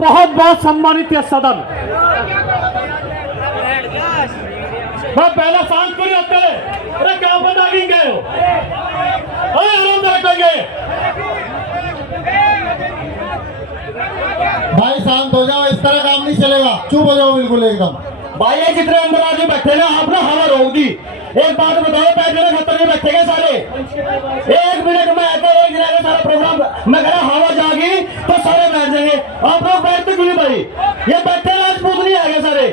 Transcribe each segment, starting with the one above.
बहुत बहुत सम्मानित है सदन। पहला शांत करिए होते अरे क्या बता गए हो भाई शांत हो जाओ, इस तरह काम नहीं चलेगा, चुप हो जाओ बिल्कुल एकदम। भाई ये जितने अंदर आके बैठे ना आप ना हवा रोक दी। एक बात बताओ, पैसे खतर में बैठे गए सारे, 1 मिनट में आकर एक दिन सारा प्रोग्राम मैं कह रहा हवा जागी तो सारे बैठ जाएंगे। आप लोग बैठते क्यों नहीं भाई? ये बैठे राजपूत नहीं आएंगे सारे,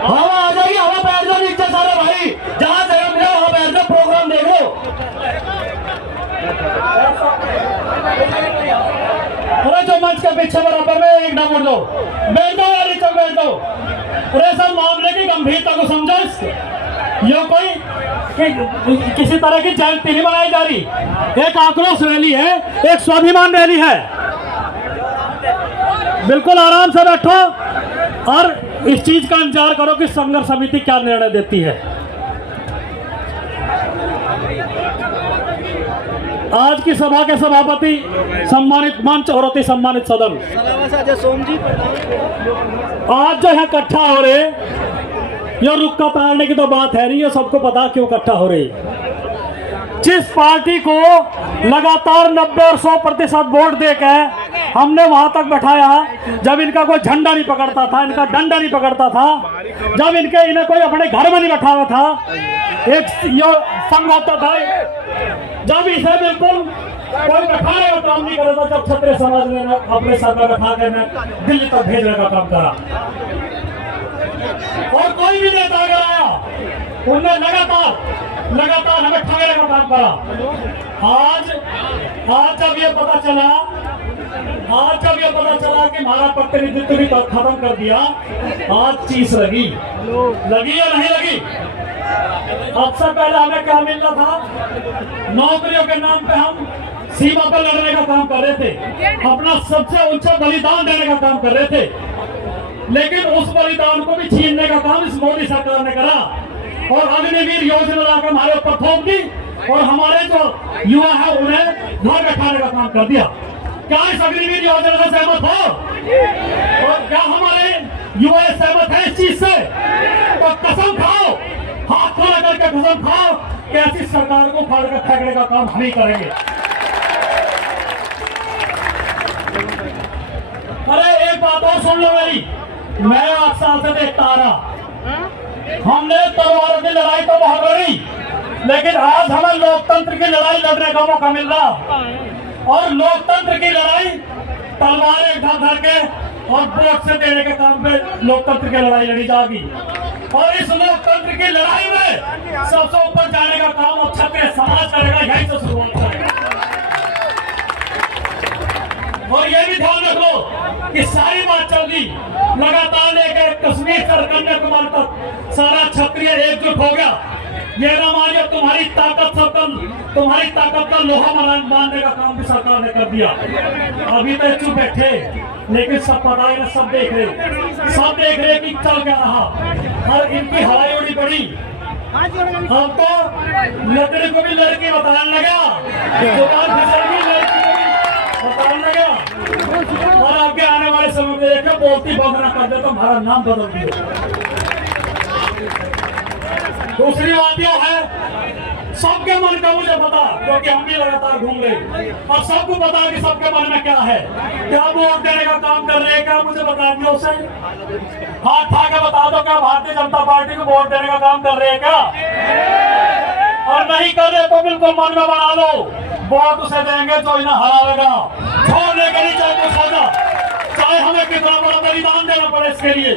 हवा आ जाएगी, हवा बैठ जाओ नीचे सारे भाई, जहां जगह मिला वहां बैठ जाओ, प्रोग्राम देखो। अरे जो मंच के पीछे बराबर में एक नंबर दो, बैठ दो यार, नीचे बैठ दो। अरे सब मामले की गंभीरता को समझो। ये कोई किसी तरह की जयंती नहीं मनाई जा रही, एक आक्रोश रैली है, एक स्वाभिमान रैली है। बिल्कुल आराम से बैठो और इस चीज का इंतजार करो कि संघर्ष समिति क्या निर्णय देती है। आज की सभा के सभापति सम्मानित मंच और अति सम्मानित सदन, आज जो है इकट्ठा हो रहे, ये रुक्का पाड़ने की तो बात है नहीं, ये सबको पता क्यों इकट्ठा हो रही। जिस पार्टी को लगातार 90 और 100% वोट देकर हमने वहां तक बैठाया, जब इनका कोई झंडा नहीं पकड़ता था, इनका डंडा नहीं पकड़ता था, जब इन्हें कोई अपने घर में नहीं बैठा हुआ था, एक ये संघ होता था, जब इसे बिल्कुल कोई बैठाने का काम नहीं कर रहा था, जब क्षत्रिय समाज ने अपने सर में बैठा कर दिल्ली तक भेजने का काम करा और कोई भी नेता अगर आया उनने लगातार हमें ठगने का काम करा। आज जब ये पता चला कि हमारा प्रतिनिधित्व भी खत्म कर दिया, आज चीज लगी या नहीं लगी? सबसे पहले हमें क्या मिल रहा था? नौकरियों के नाम पे हम सीमा पर लड़ने का काम कर रहे थे, अपना सबसे ऊंचा बलिदान देने का काम कर रहे थे, लेकिन उस बलिदान को भी छीनने का काम इस मोदी सरकार ने करा और अग्निवीर योजना लाकर हमारे ऊपर थोप दी और हमारे जो युवा है उन्हें घर बैठाने का काम कर दिया। क्या इस अग्निवीर योजना से सहमत हो? और क्या हमारे युवा सहमत है इस चीज से? तो कसम खाओ, हाथ खड़ा करके कसम खाओ कि ऐसी सरकार को फाड़ कर फेंकने का काम हम ही करेंगे। अरे एक बात और सुन लो मेरी, मैं 8 साल से देखता आ रहा, हमने तलवारों की लड़ाई तो बहुत लड़ी, लेकिन आज हमें लोकतंत्र की लड़ाई लड़ने का मौका मिल रहा और लोकतंत्र की लड़ाई तलवारें धर के और वोट से देने के काम पे लोकतंत्र की लड़ाई लड़ी जाएगी और इस लोकतंत्र की लड़ाई में सबसे ऊपर जाने का काम अब क्षत्रिय समाज करेगा, यही से शुरुआत करेगा। और ये भी ध्यान रख लो कि सारी बात चल रही लगातार लेकर कश्मीर से कन्याकुमारी तक सारा क्षत्रिय एकजुट हो गया। ये ना मानिए तुम्हारी ताकत का लोहा मानने का काम भी सरकार ने कर दिया। अभी तो चुप बैठे, लेकिन सब पता है, सब देख रहे कि चल क्या रहा और इनकी हवाई उड़ी पड़ी। हमको लकड़ी को भी लड़की बताने लगा, दुकान फिसलगी लड़की को भी बताने लगा और आगे आने वाले समय में देखो बोलती बंद ना कर दे तो हमारा नाम बदल दिया। दूसरी बात यह है, सबके मन का मुझे पता, क्योंकि हम भी लगातार घूम रहे और सबको पता कि सबके मन में क्या है, क्या वोट देने का काम कर रहे हैं, क्या मुझे बता दिया उसे हाथ उठा के बता दो, क्या भारतीय जनता पार्टी को वोट देने का काम कर रहे हैं क्या? और नहीं कर रहे तो बिल्कुल मन में बना लो, वोट उसे देंगे जो इन्हें हराएगा, छोड़ने के लिए चाहे कुछ होगा, चाहे हमें कितना बड़ा बलिदान देना पड़े इसके लिए,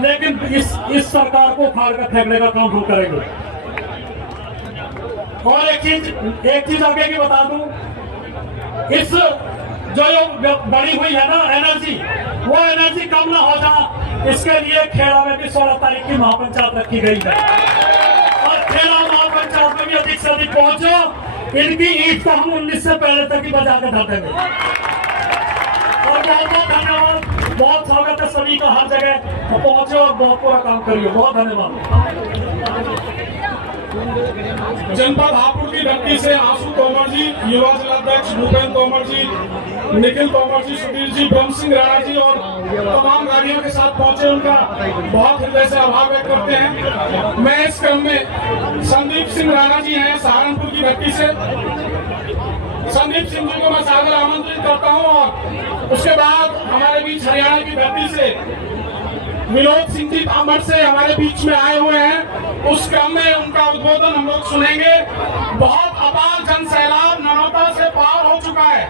लेकिन इस सरकार को फाड़ कर फेंकने का काम हम करेंगे। और एक चीज आगे की बता दूं, इस जो बड़ी हुई है ना एनर्जी, वो एनर्जी कम ना हो जाए, इसके लिए खेड़ा में भी 16 तारीख की महापंचायत रखी गई है और खेड़ा महापंचायत में भी अधिक से अधिक पहुंचो। इनकी ईद को हम 19 से पहले तक ही बजा कर धर देंगे। और बहुत बहुत धन्यवाद, बहुत स्वागत है सभी का हर जगह पहुंचे और बहुत पूरा काम करिए। बहुत धन्यवाद। जनपद हापुड़ की धरती से आशु तोमर जी, युवा जिलाध्यक्ष भूपेंद्र तोमर जी, निखिल तोमर जी, सुधीर जी, ब्रह्म सिंह राणा जी और तमाम गाड़ियों के साथ पहुंचे, उनका बहुत हृदय से आभार व्यक्त करते हैं। मैं इस क्रम में संदीप सिंह राणा जी हैं सहारनपुर की धरती से, संदीप सिंह जी को मैं सादर आमंत्रित करता हूं। और उसके बाद हमारे बीच हरियाणा की धरती से विनोद सिंह जी तामड़ से हमारे बीच में आए हुए हैं। उस क्रम में उनका उद्बोधन हम लोग सुनेंगे। बहुत अपार जन सैलाब ननौता से पार हो चुका है,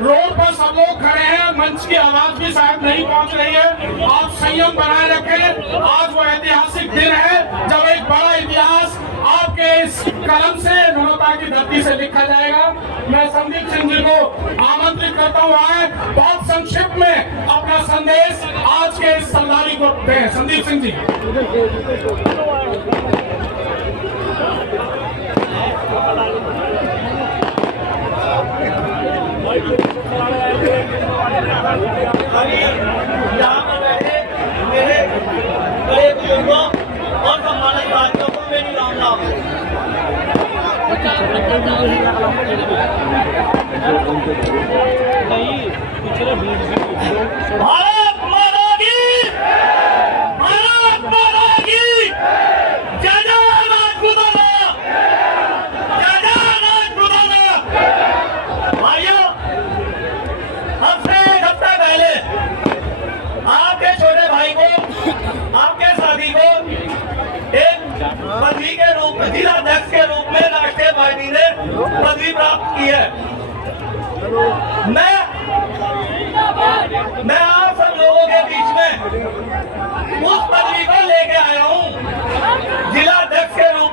रोड पर सब लोग खड़े हैं, मंच की आवाज भी शायद नहीं पहुंच रही है। आप संयम बनाए रखें, आज वो ऐतिहासिक दिन है जब एक बड़ा इतिहास आपके इस कलम से ननौता की धरती से लिखा जाएगा। मैं संदीप सिंह जी को आमंत्रित करता हूँ आए, बहुत संक्षिप्त में अपना संदेश आज के इस सरदारी को दें। संदीप सिंह जी। यहाँ पर बैठे मेरे बड़े बुजुर्गों और सम्मानित साथियों को मेरी राम राम। भारत माता की, भारत माता की जय जय राजपुताना, जय जय राजपुताना। भाइयों, अब से एक हफ्ता पहले आपके छोटे भाई को, आपके साथी को एक पदवी के रूप में, जिला अध्यक्ष के रूप में राष्ट्रीय पार्टी ने पदवी प्राप्त की है। मैं आप सब लोगों के बीच में उस पदवी को लेके आया हूं, जिला अध्यक्ष के रूप।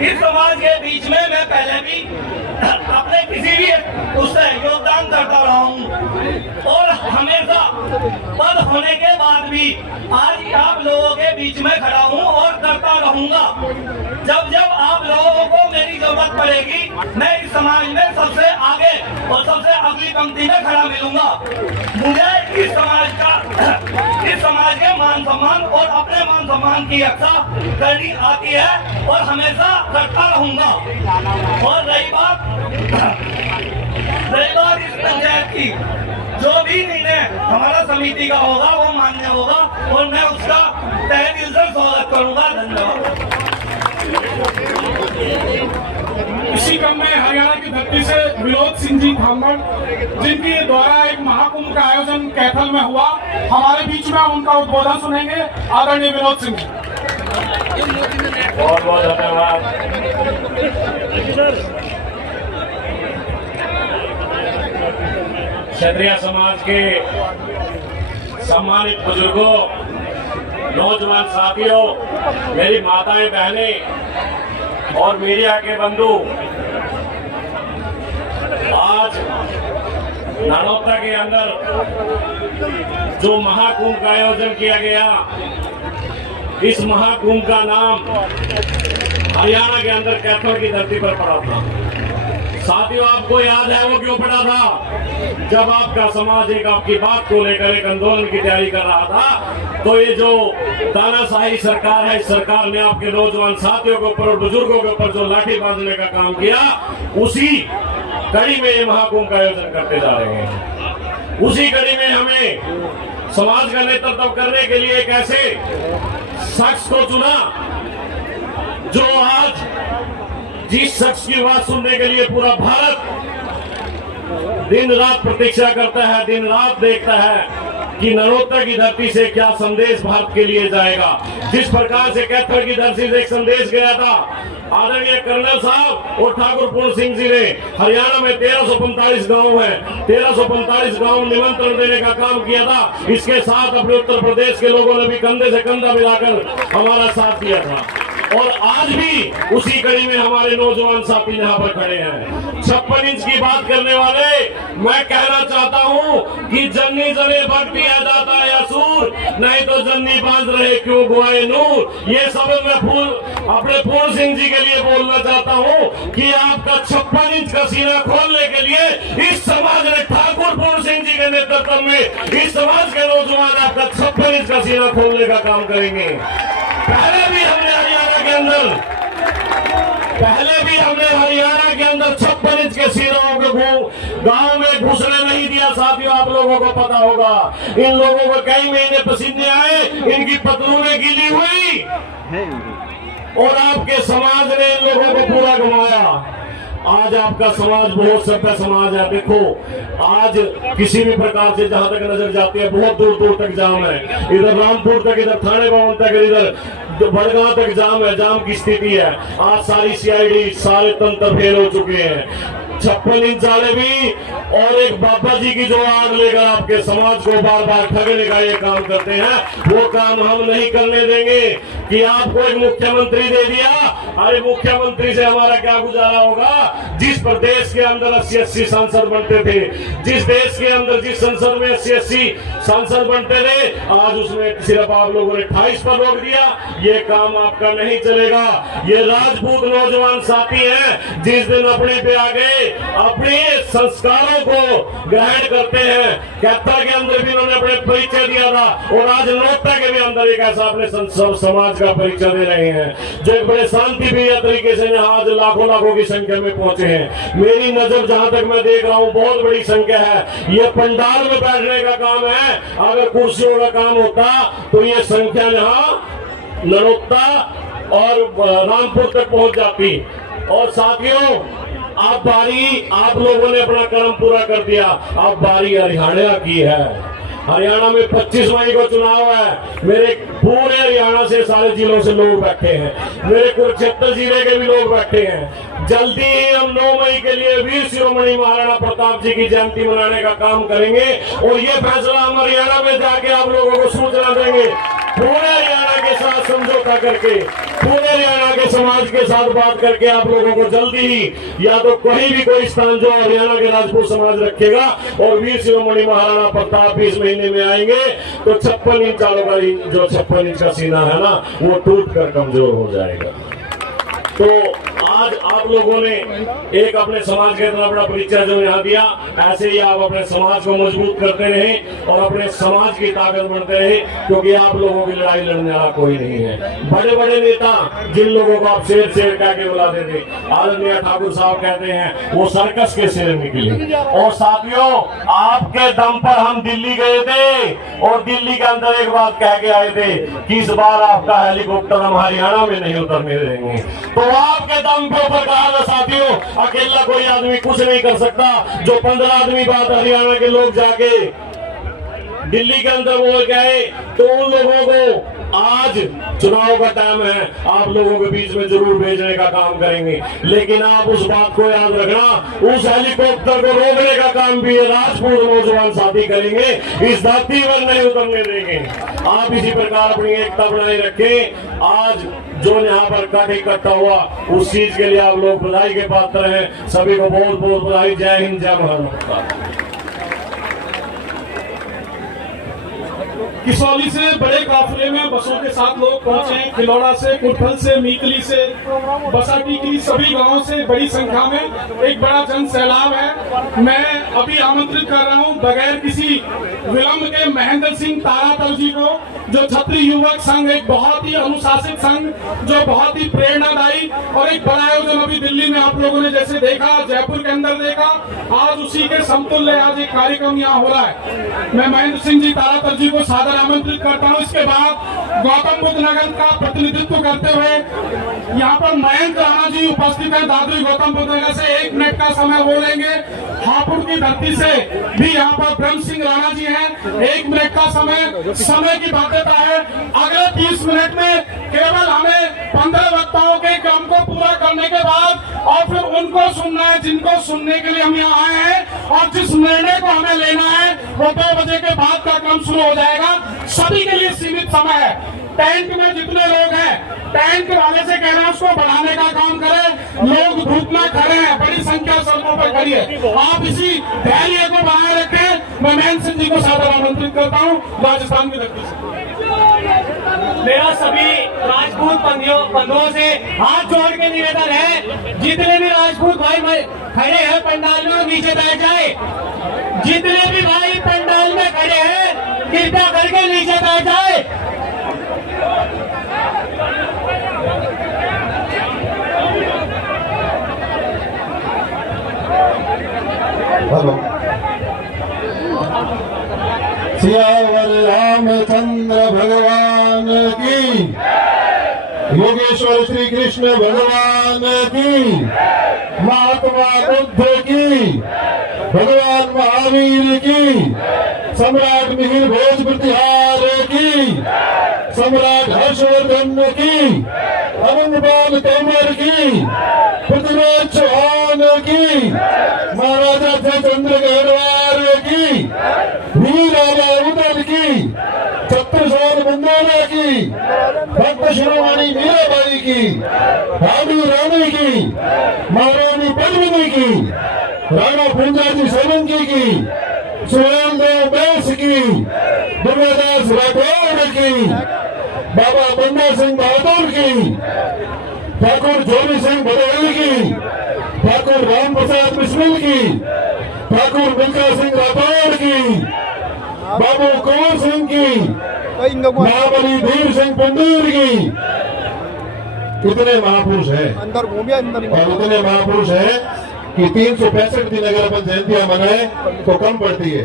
इस समाज के बीच में मैं पहले भी अपने किसी भी उससे योगदान करता रहा हूं और हमेशा पद होने के बाद भी आज आप लोगों के बीच में खड़ा हूं और करता रहूंगा। जब जब आप लोगों को मेरी जरूरत पड़ेगी, मैं इस समाज में सबसे आगे और सबसे अगली पंक्ति में खड़ा मिलूंगा। मुझे इस समाज के मान सम्मान और अपने मान सम्मान की रक्षा करनी आती है और हमेशा करता रहूंगा। और रही बात इस पंचायत की, जो भी निर्णय हमारा समिति का होगा वो मान्य होगा और मैं उसका तहे दिल से स्वागत करूंगा। धन्यवाद। इसी क्रम में हरियाणा की धरती से विनोद सिंह जी तामड़, जिनके द्वारा एक महाकुंभ का आयोजन कैथल में हुआ, हमारे बीच में उनका उद्बोधन सुनेंगे। आदरणीय विनोद सिंह जी। बहुत बहुत धन्यवाद। क्षत्रिय समाज के सम्मानित बुजुर्गों, नौजवान साथियों, मेरी माताएं, बहनें और मीडिया के बंधु, आज ननौता के अंदर जो महाकुंभ का आयोजन किया गया, इस महाकुंभ का नाम हरियाणा के अंदर कैथल की धरती पर पड़ा था। साथियों, आपको याद है वो क्यों पड़ा था? जब आपका समाज एक आपकी बात को लेकर एक आंदोलन की तैयारी कर रहा था, तो ये जो तानाशाही सरकार है, इस सरकार ने आपके नौजवान साथियों के ऊपर और बुजुर्गों के ऊपर जो लाठी बांधने का काम किया, उसी कड़ी में ये महाकुंभ का आयोजन करते जा रहे हैं। उसी कड़ी में हमें समाज का नेतृत्व करने के लिए एक ऐसे शख्स को चुना जो आज जिस शख्स की बात सुनने के लिए पूरा भारत दिन रात प्रतीक्षा करता है, दिन रात देखता है कि ननौता की धरती से क्या संदेश भारत के लिए जाएगा। जिस प्रकार से कैथल की धरती से एक संदेश गया था, आदरणीय कर्नल साहब और ठाकुर पूर्ण सिंह जी ने हरियाणा में 1345 गांव है, 1345 गांव निमंत्रण देने का काम किया था। इसके साथ अपने उत्तर प्रदेश के लोगों ने भी कंधे से कंधा मिलाकर हमारा साथ दिया था और आज भी उसी कड़ी में हमारे नौजवान साथी यहाँ पर खड़े हैं। 56 इंच की बात करने वाले, मैं कहना चाहता हूँ कि जन्नी जने भक्ति है दाता है असुर, नहीं तो जन्नी बांध रहे क्यों गुआए नूर। ये सब मैं अपने पूर्ण सिंह जी के लिए बोलना चाहता हूँ कि आपका 56 इंच का सीना खोलने के लिए इस समाज ने ठाकुर पूर्ण सिंह जी के नेतृत्व में इस समाज के नौजवान आपका 56 इंच का सीना खोलने का काम करेंगे। पहले भी हमने हरियाणा के अंदर 56 इंच के सीनों को गांव में घुसने नहीं दिया। साथियों, आप लोगों को पता होगा, इन लोगों को कई महीने पसीने आए, इनकी पतलूनें गीली हुई और आपके समाज ने इन लोगों को पूरा घुमाया। आज आपका समाज बहुत सभ्य समाज है। देखो, आज किसी भी प्रकार से जहां तक नजर जाती है बहुत दूर दूर तक जाम है। इधर रामपुर तक, इधर थाने भवन तक, इधर बड़गांव तक जाम है। जाम की स्थिति है। आज सारी सीआईडी, सारे तंत्र फेल हो चुके हैं। 56 इंच वाले भी और एक बाबा जी की जो आग लेकर आपके समाज को बार बार ठगने का ये काम करते हैं, वो काम हम नहीं करने देंगे। कि आपको एक मुख्यमंत्री दे दिया, अरे मुख्यमंत्री से हमारा क्या गुजारा होगा। जिस प्रदेश के अंदर 80-80 सांसद बनते थे, जिस देश के अंदर जिस संसद में 80-80 सांसद बनते थे, आज उसमें सिर्फ आप लोगों ने 28 पर रोक दिया। ये काम आपका नहीं चलेगा। ये राजपूत नौजवान साथी हैं, जिस दिन अपने पे आ गए, अपने संस्कारों को ग्रहण करते हैं। कैप्टा के अंदर भी उन्होंने अपने परिचय दिया था और आज नोटा के भी अंदर एक ऐसा अपने समाज का परिचय दे रहे हैं जो एक बड़े शांति प्रिय तरीके से यहाँ आज लाखों की संख्या में पहुंचे हैं। मेरी नजर जहां तक मैं देख रहा हूँ बहुत बड़ी संख्या है। ये पंडाल में बैठने का काम है। अगर कुर्सियों का काम होता तो ये संख्या यहाँ नरोत्ता और रामपुर तक पहुंच जाती। और साथियों, आप लोगों ने अपना कर्म पूरा कर दिया। अब बारी हरियाणा की है। हरियाणा में 25 मई को चुनाव है। मेरे पूरे हरियाणा से, सारे जिलों से लोग बैठे हैं। मेरे कुरुक्षेत्र जिले के भी लोग बैठे हैं। जल्दी ही हम 9 मई के लिए वीर शिरोमणि महाराणा प्रताप जी की जयंती मनाने का काम करेंगे और ये फैसला हम हरियाणा में जाके आप लोगों को सूचना देंगे। पूरे हरियाणा के साथ समझौता करके, पूरे हरियाणा के समाज के साथ बात करके आप लोगों को जल्दी ही या तो कहीं भी कोई स्थान जो हरियाणा के राजपूत समाज रखेगा और वीर शिरोमणि महाराणा प्रताप इस महीने में आएंगे तो 56 इंच वालों का जो 56 इंच का सीना है ना, वो टूट कर कमजोर हो जाएगा। तो आज आप लोगों ने एक अपने समाज का इतना बड़ा परिचय जो यहाँ दिया, ऐसे ही आप अपने समाज को मजबूत करते रहे और अपने समाज की ताकत बढ़ते रहे, क्योंकि आप लोगों की लड़ाई लड़ने वाला कोई नहीं है। बड़े बड़े नेता जिन लोगों को आप शेर शेर कह के बुलाते थे, आदरणीय ठाकुर साहब कहते हैं वो सर्कस के शेर निकले। और साथियों, आपके दम पर हम दिल्ली गए थे और दिल्ली के अंदर एक बात कह के आए थे कि इस बार आपका हेलीकॉप्टर हम हरियाणा में नहीं उतरने देंगे। तो आपके दम पे ऊपर कहा साथियों, अकेला कोई आदमी कुछ नहीं कर सकता। जो 15 आदमी बात हरियाणा के लोग जाके दिल्ली के अंदर बोल गए, तो उन लोगों को आज चुनाव का टाइम है, आप लोगों के बीच में जरूर भेजने का काम करेंगे। लेकिन आप उस बात को याद रखना, उस हेलीकॉप्टर को रोकने का काम भी राजपूत नौजवान साथी करेंगे। इस धरती पर नहीं उतरने देंगे। आप इसी प्रकार अपनी एकता बनाए रखें। आज जो यहाँ पर कट इकट्ठा हुआ उस चीज के लिए आप लोग बधाई के पात्र हैं। सभी को बहुत बहुत बधाई। जय हिंद, जय महाराष्ट्र। किसौली से बड़े काफिले में बसों के साथ लोग पहुंचे हैं। खिलौड़ा से, कुठल से, मीकली से, बसाटीकली, सभी गांवों से बड़ी संख्या में एक बड़ा जन सैलाब है। मैं अभी आमंत्रित कर रहा हूं बगैर किसी विलंब के महेंद्र सिंह तारातल जी को, जो छत्री युवक संघ, एक बहुत ही अनुशासित संघ, जो बहुत ही प्रेरणादायी और एक बड़ा आयोजन अभी दिल्ली में आप लोगों ने जैसे देखा, जयपुर के अंदर देखा, आज उसी के समतुल्य आज एक कार्यक्रम यहाँ हो रहा है। मैं महेंद्र सिंह जी तारातल जी को सादर आमंत्रित करता हूं। इसके बाद गौतम बुद्ध नगर का प्रतिनिधित्व करते हुए यहाँ पर मयंक राणा जी उपस्थित है। दादरी गौतम बुद्ध नगर से 1 मिनट का समय बोलेंगे। हापुड़ की धरती से भी यहाँ पर ब्रह्म सिंह राणा जी हैं। 1 मिनट का समय की बाध्यता है। अगले 30 मिनट में केवल हमें 15 वक्ताओं के क्रम को पूरा करने के बाद और फिर उनको सुनना है जिनको सुनने के लिए हम यहाँ आए हैं। और जिस निर्णय को हमें लेना है वो 2 बजे के बाद का क्रम शुरू हो जाएगा। सभी के लिए सीमित समय है। टैंक में जितने लोग हैं, टैंक वाले से कहना है उसको बढ़ाने का काम करें। लोग धूप में खड़े हैं, बड़ी संख्या सड़कों पर खड़ी है। आप इसी धैर्य को बनाए रखें। मैं महेंद्र सिंह जी को सादर आमंत्रित करता हूँ राजस्थान की धरती से। मेरा सभी राजपूत बंधुओं से हाथ जोड़ के निवेदन है, जितने भी राजपूत भाई खड़े हैं पंडाल में नीचे बैठ जाए। जितने भी भाई पंडाल में खड़े हैं कृपया करके नीचे बैठ जाए। हेलो। सियावर रामचंद्र भगवान की, योगेश्वर श्री कृष्ण भगवान की, महात्मा बुद्ध की, भगवान महावीर की, सम्राट मिहिर भोज प्रतिहार की, सम्राट हर्षवर्धन की, अमनपाल तोमर की, पृथ्वीराज चौहान की, महाराजा जयचंद्र गहरवार की, वीर आला उदल की, छत्रसाल बंदोला की, भक्त शिरोमणि मीराबाई की, भाभी रानी की, महारानी पद्मिनी की, राणा पूंजाजी सोलंकी की, सुरेंद्र बैस की, दुर्गादास राठौर की, बाबा बंदा सिंह बहादुर की, ठाकुर जोरी सिंह बड़ोली की, ठाकुर राम प्रसाद बिस्मिल की, ठाकुर मिल्खा सिंह राठौर की, बाबू कुंवर सिंह की, महाबली धीर सिंह पंडूर की। इतने महापुरुष हैं और इतने महापुरुष हैं कि 365 दिन अगर अपन जयंतियां मनाए तो कम पड़ती है।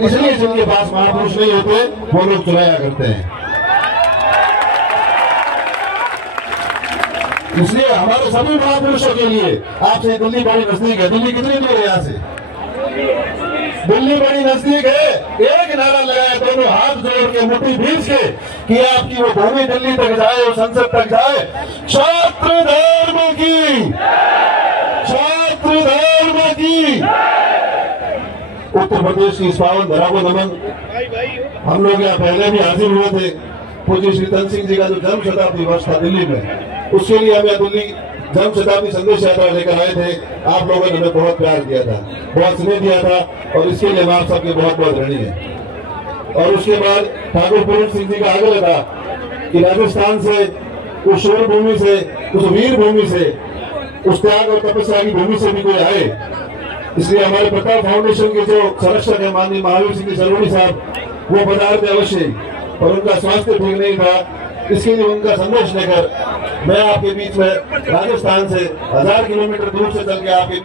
इसलिए जिनके पास महापुरुष नहीं होते वो लोग चुराया करते हैं। इसलिए हमारे सभी महापुरुषों के लिए आपसे दिल्ली बड़ी नजदीक है। दिल्ली कितनी दूर है यहाँ से? दिल्ली बड़ी नजदीक है। एक नारा लगाया, दोनों हाथ जोड़ के मुट्ठी भींच के कि आपकी वो भूमि दिल्ली तक जाए और संसद तक जाए। छात्र धर्म की, छात्र धर्म की। उत्तर प्रदेश की इस पावन धरा को नमन। हम लोग यहाँ पहले भी हाजिर हुए थे। पूज्य श्री धन सिंह जी का जो जन्म शताब्दी वर्ष था दिल्ली में, उसके लिए हम यहाँ दिल्ली जन्म शताब्दी संदेश यात्रा लेकर आए थे। आप लोगों ने हमें बहुत प्यार दिया था, बहुत स्नेह दिया था और इसके लिए हम आप सबके बहुत बहुत ऋणी हैं। और उसके बाद ठाकुर पूर्ण सिंह जी का आग्रह था कि राजस्थान से, उस शोर भूमि से, उस वीर भूमि से, उस त्याग और तपस्या की भूमि से भी कोई आए। इसलिए हमारे प्रताप फाउंडेशन के जो संरक्षक है माननीय महावीर सिंह सलोनी साहब, वो पधारते अवश्य, और उनका स्वास्थ्य ठीक नहीं था। इसके लिए उनका संदेश लेकर मैं आपके बीच में राजस्थान से 1000 किलोमीटर दूर से चल के आपके